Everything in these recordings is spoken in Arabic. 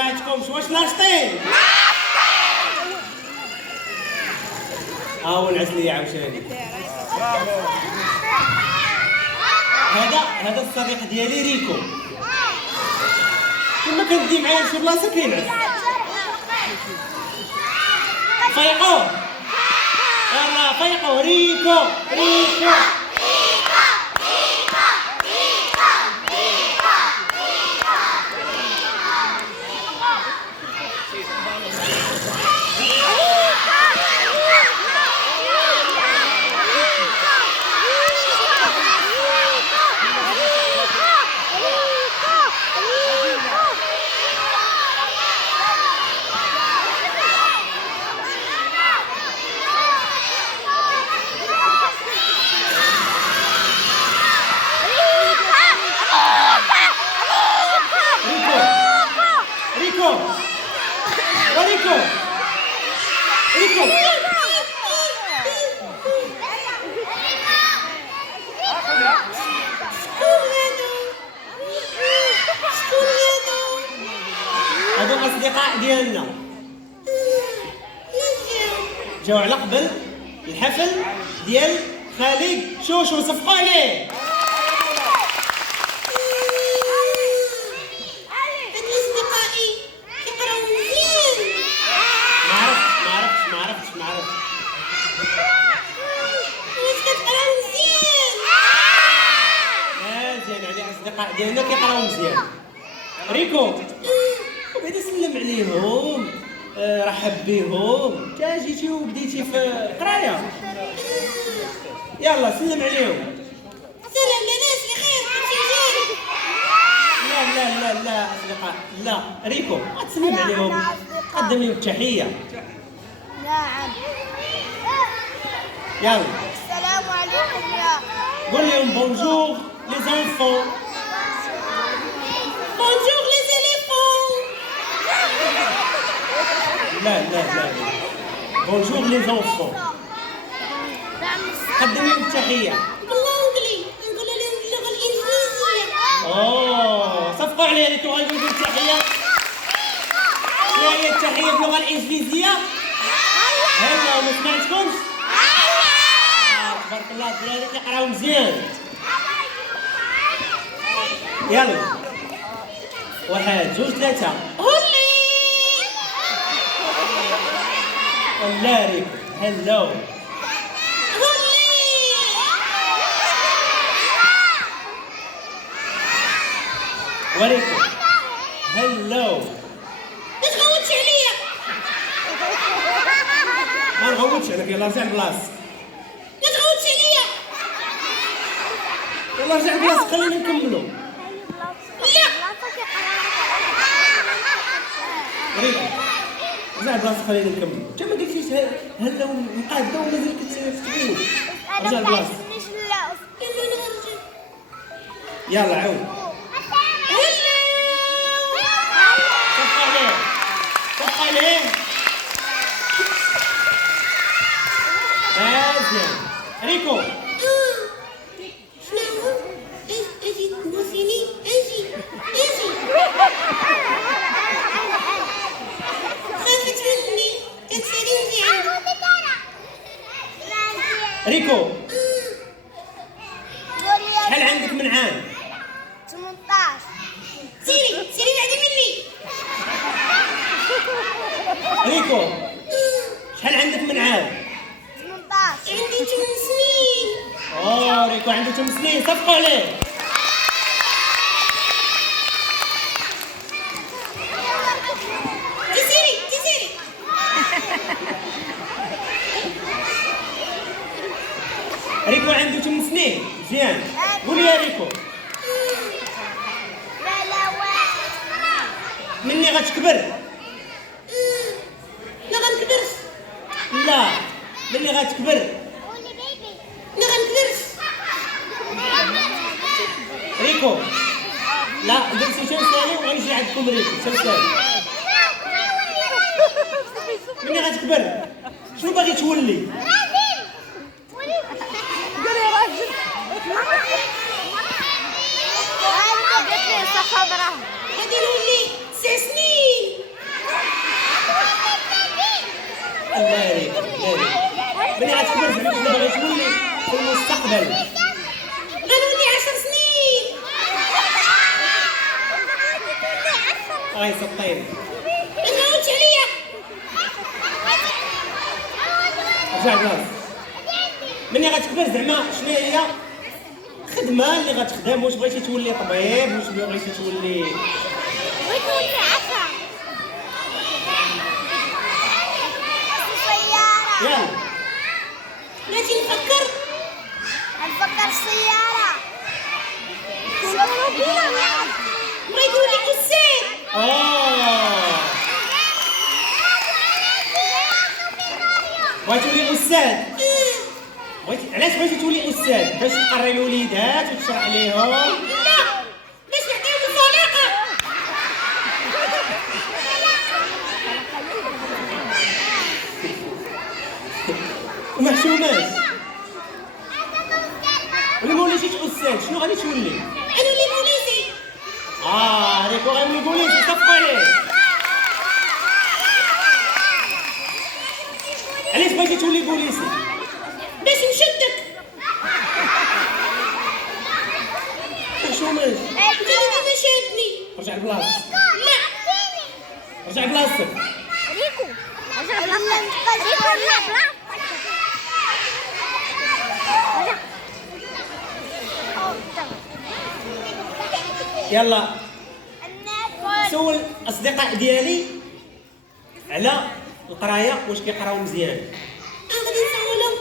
سمعتكمش واش ناشطين؟ ها هو نعس ليا عاوتاني. هذا الصديق ديالي ريكو، كما كندي معايا لشي بلاصه كينعس. فيقوه يلا فيقوه. ريكو هادو الاصدقاء ديالنا جاو على قبل الحفل ديال خالد شوشو. صفقوا عليه. هاد اصدقائي كيقراو مزيان. ما عرفتش واش كتقرا مزيان؟ مزيان يعني الاصدقاء ديالنا كيقراو مزيان. ريكو بعدا سلم عليهم، رحب بهم. تا جيتي وبديتي في القرايه، يلا سلم عليهم. سلام لناس بخير، كنتي جاي؟ لا اصدقاء لا. ريكو غتسلم عليهم، قدم لهم التحيه. نعم. يلا السلام عليكم يا. قول لهم بونجور لي زونفون. بونجور لي زيليفون. لا بونجور لي زونفون. قدم لهم التحيه. بالانجلي نقول لهم باللغه الانجليزيه. صفقوا عليه. ريكو غيقول لهم التحيه. شنو هي التحيه باللغه الانجليزيه؟ هلا ما سمعتكمش؟ تبارك الله الدراري كيقراو مزيان. يلا 1 2 3 هولي. ولا ريكو هلو. هولي. وريكو هلو. ما تغوتش عليا. ما نغوتش عليك. يلا رجع لبلاص. ما تغوتش عليا. يلا رجع لبلاص خلينا نكملوا. ريكو رجع لبلاص خلينا نكملوا. انت ما قلتيش هلا ونقاده ومازال كتقول. رجع لبلاص. يلا عاود. صفق عليه. مزيان. ريكو شنو؟ اجي تبوسيني. اجي. خافت مني، كانت سيريني عندي. ريكو شحال عندك من عام؟ 18. سيري بعدي مني. ريكو شحال عندك من عام؟ 18. عندي 8 سنين. ريكو عنده 8 سنين. صفقوا عليه. تسيري. ريكو عنده 8 سنين. مزيان. قولي يا ريكو مني غتكبر؟ ما غنكبرش. لا مني غتكبر. ما غنكبرش. ريكو لا درتي تمثالي وغنجي عندكم. ريكو تمثالي مني غتكبر؟ شنو باغي تولي؟ غادي نولي 9 سنين. باغي تولي في المستقبل؟ غنولي 10 سنين. سطير. ما تعاودش عليا. رجع بلاص. مني غتكبر زعما شنو هي الخدمه اللي غتخدم؟ واش بغيتي تولي طبيب؟ واش بغيتي تولي يلا بغيتي نفكر السيارة. بغيت نولي أستاذ. بغيتي تولي استاذ؟ علاش بغيتي تولي استاذ؟ باش تقري الوليدات وتشرح ليهم؟ لا، باش نعطيهم الطريقة. وما حشوماش. ولا ما وليتيش استاذ شنو غادي تولي؟ غنولي بوليسي. ريكو غيولي بوليسي. صفقوا عليه. علاش بغيتي تولي بوليسي؟ باش نشدك. حشوماش. انت اللي ديما شادني. رجع لبلاصتك. لا، رجع لبلاصتك. ريكو لا. يلا سول الاصدقاء ديالي على القرايه، واش كيقراو مزيان؟ غادي نسولهم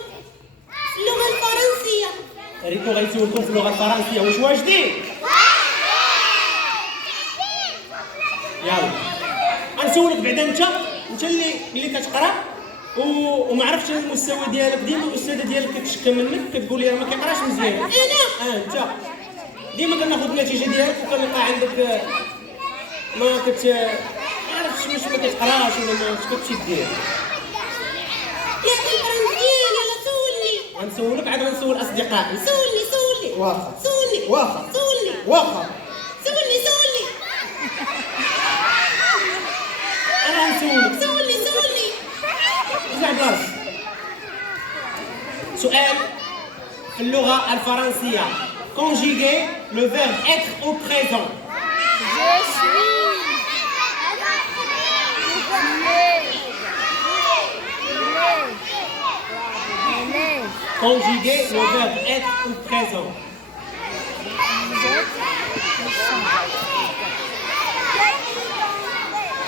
في اللغة الفرنسية. ريكو غيسولكم في اللغه الفرنسيه، واش واجدين؟ يلا غنسولك بعدا انت اللي كتقرا وما عرفتش المستوى ديالك. ديما الاستاذه ديالك كتشكى منك كتقول لي راه ما كيقراش مزيان. أنا انت ديما كناخذ النتيجه ديالك وكنلقى عندك ما عرفتش واش ما كتقراش ولا ما كتمشي دير. يا أخي الفرنسيين، يلا سولني. غنسولك عاد غنسول اصدقائي. سولني. واخا سولني. واخا سولني. واخا سولني. انا غنسولك. سولني. رجع بلاصتك. سؤال في اللغه الفرنسيه. conjuguer le verbe être au présent. Conjuguer le verbe être au présent.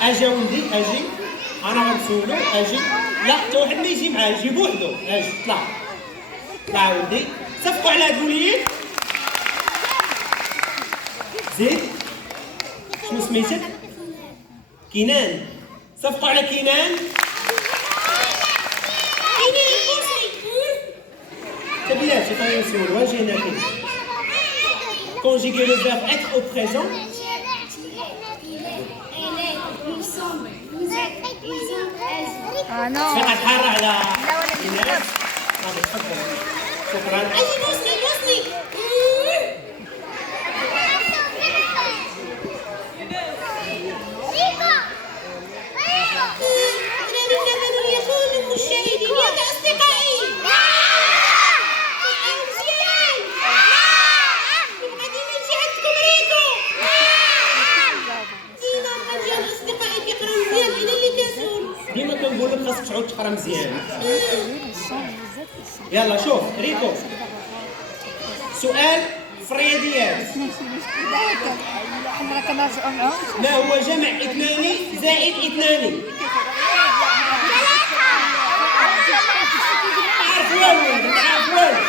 اجي ولدي اجي، انا غنسولو اجي. لا حتى واحد ما يجي معاه، يجي بوحدو. اجي طلع ولدي. صفقوا على هاد الوليد. زيد شنو سميتك؟ كينان. صفقوا على كينان. تبلاتي خلينا نسولو. اجي هنا كاين conjuguer le verbe être au présent. فقط حارة على كينان. تفضل. شكرا. أجي بوسني. راني يقول المشاهدين يا أصدقائي. مزيان. نبغى ديما نجي عندكم ريكو. ديما نبغى نجي أصدقائي كيقراو مزيان، أنا اللي كنسول. ديما كنقول لك خاصك تعود تقرا مزيان. يلا شوف ريكو، سؤال في الرياضيات. ما هو جمع 2 زائد 2؟ عارف والو، ما عارف والو.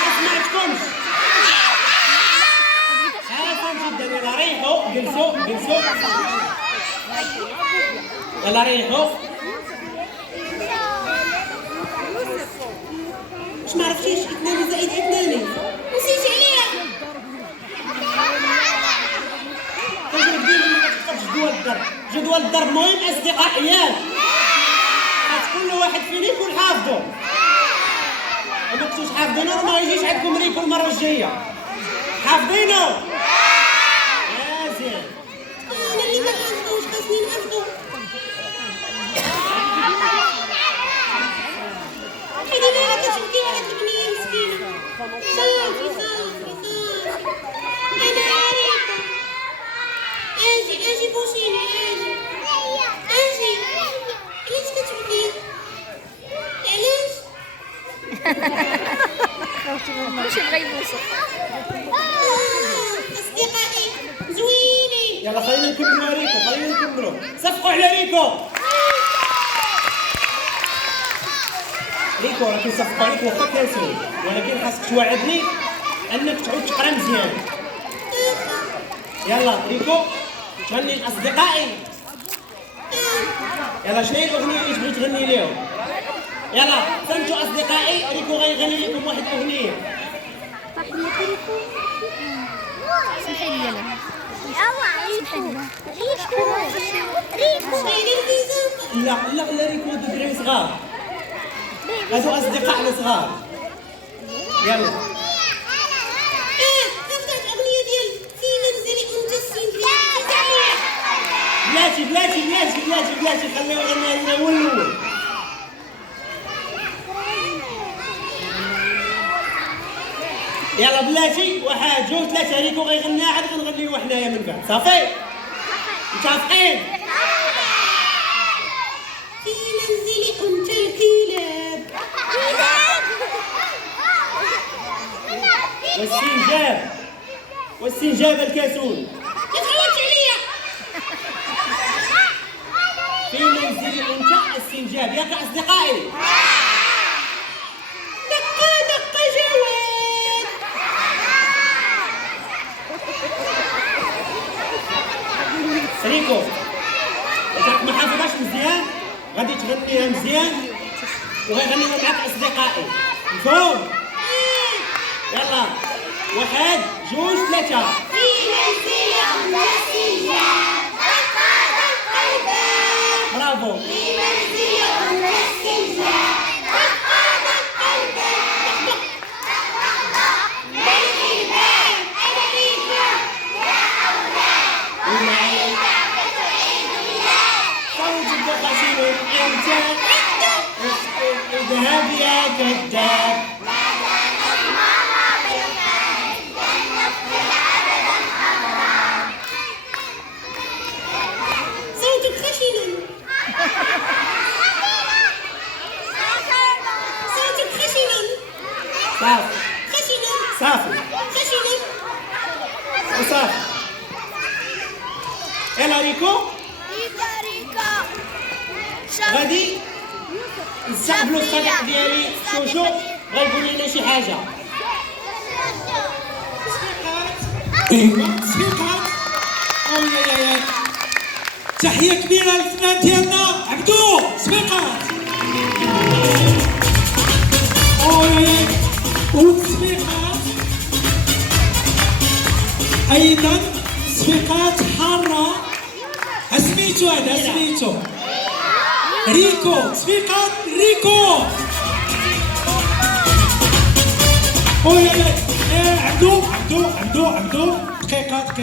ما سمعتكمش. عارفهم جدا. يلا ريحوا، جلسوا. يلا ريحوا. واش ما عرفتيش 2 زائد 2؟ نسيت عليها. كنقول ديما ما كتحفظش جدول الضرب مهم اصدقائيات. خاص كل واحد فينا يكون حافظه. ما كنتوش حافظينه ما يجيش عندكم ريكو المره الجايه. حافظينه؟ مزيان. أنا اللي ما حافظوش، خاصني نحفظو. مالك كتبكي واحد البنيه مسكينه؟ صافي صافي. انا ريكو. اجي بوسيني اجي. علاش كتبكي؟ علاش؟ واش بغا يبوسك؟ اصدقائي زوينين. يلا خلينا نكملوا ريكو، خلينا نكملوا. صفقوا على ريكو. ريكو راه كيصفقوا عليك واخا كاسول، ولكن خاصك توعدني انك تعود تقرا مزيان. يلا ريكو غني لاصدقائي. يلا شنو هي الاغنيه اللي تبغي تغني لهم؟ يلا فهمتوا اصدقائي؟ ريكو غيغني لكم واحد الاغنيه. سمحي لي انا. لا ريكو هادو دراري صغار، هادو اصدقائنا صغار. يلا كنت الاغنيه ديال في منزلي انت السندري. بلاتي خليو يغنيها لنا هو الاول. يلا بلاتي، واحد جوج ثلاثه. ريكو غيغنيها عاد غنغنيوها حنايا من بعد. صافي متفقين؟ في منزلي انت الكلاب. والسنجاب الكسول. ما تغوتش عليا. في منزلي انت السنجاب. ياك اصدقائي؟ دق جواد. ريكو انت ما حافظاش مزيان، غادي تغنيها مزيان وغيغنيها معاك اصدقائي. مفهوم؟ يلا واحد جوج ثلاثة. في منزلي انت السندري. برافو. في منزلي انت السندري. صوتك خشن انت، اذهب يا كذاب. صوتك خشن. صوتك خشن. صافي وصافي. يلا ريكو غادي نستقبلوا الصديق ديالي شوشو، غيقول لنا شي حاجه. ايوا صفيقات. اويا تحيه كبيره للفنان ديالنا عبدو صفيقات. اويا وصفيقات ايضا صفيقات حاره. اسميتو هذا سميتو ريكو. صفيقات ريكو. اويا عبدو دقيقه